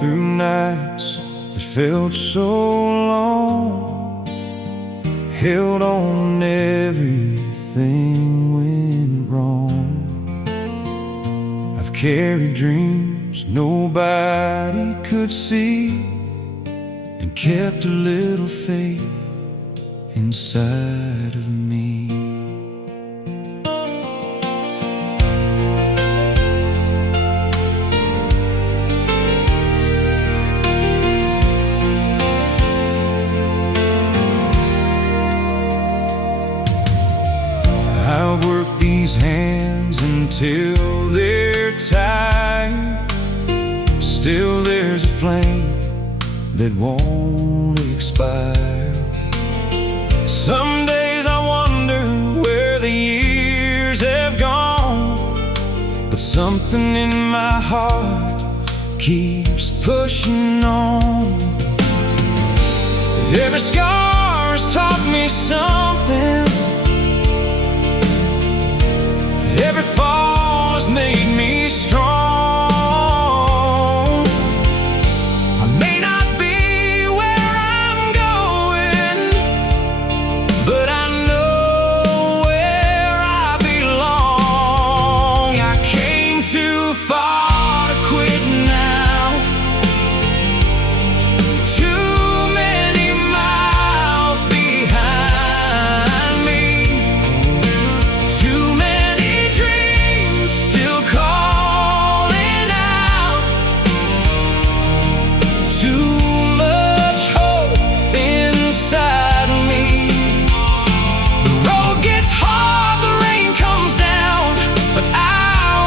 through nights that felt so long, held on everything went wrong. I've carried dreams nobody could see, and kept a little faith inside of me. I've worked these hands until they're tired. Still there's a flame that won't expire. Some days I wonder where the years have gone, but something in my heart keeps pushing on. Every scar has taught me something. Every fall has made me strong. I may not be where I'm going, but I know where I belong. I came too far to quit now. Too many miles behind me. Too many dreams still calling out. Too much hope inside me. The road gets hard, the rain comes down, but I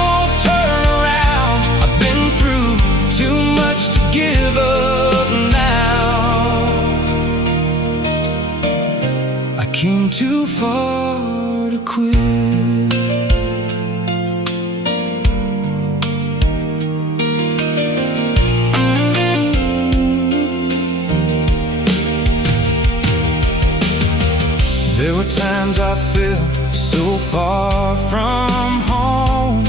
won't turn around. I've been through too much to give up now. I came too far to quit. There were times I felt so far from home,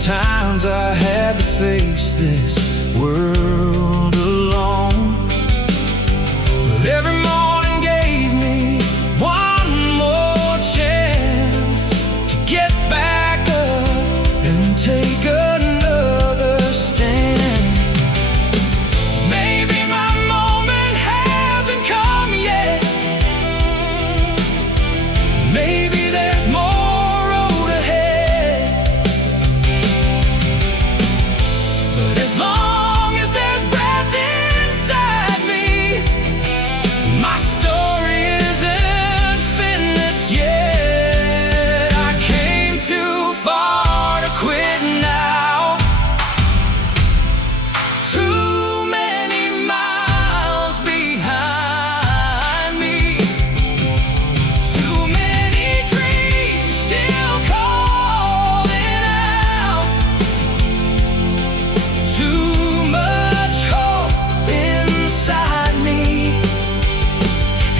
times I had to face this world alone. But every morning gave me one more chance to get back up and take another stand. Maybe my moment hasn't come yet. Maybe there's more road ahead. But as long as there's breath inside me, my story isn't finished yet. I came too far to quit now. Too many miles behind me. Too many dreams still calling out. Too much hope inside me.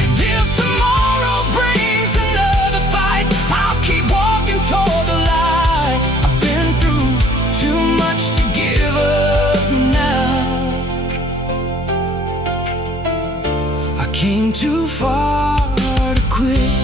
And if tomorrow brings another fight, I'll keep walking toward the light. I've been through too much to give up now. I came too far to quit.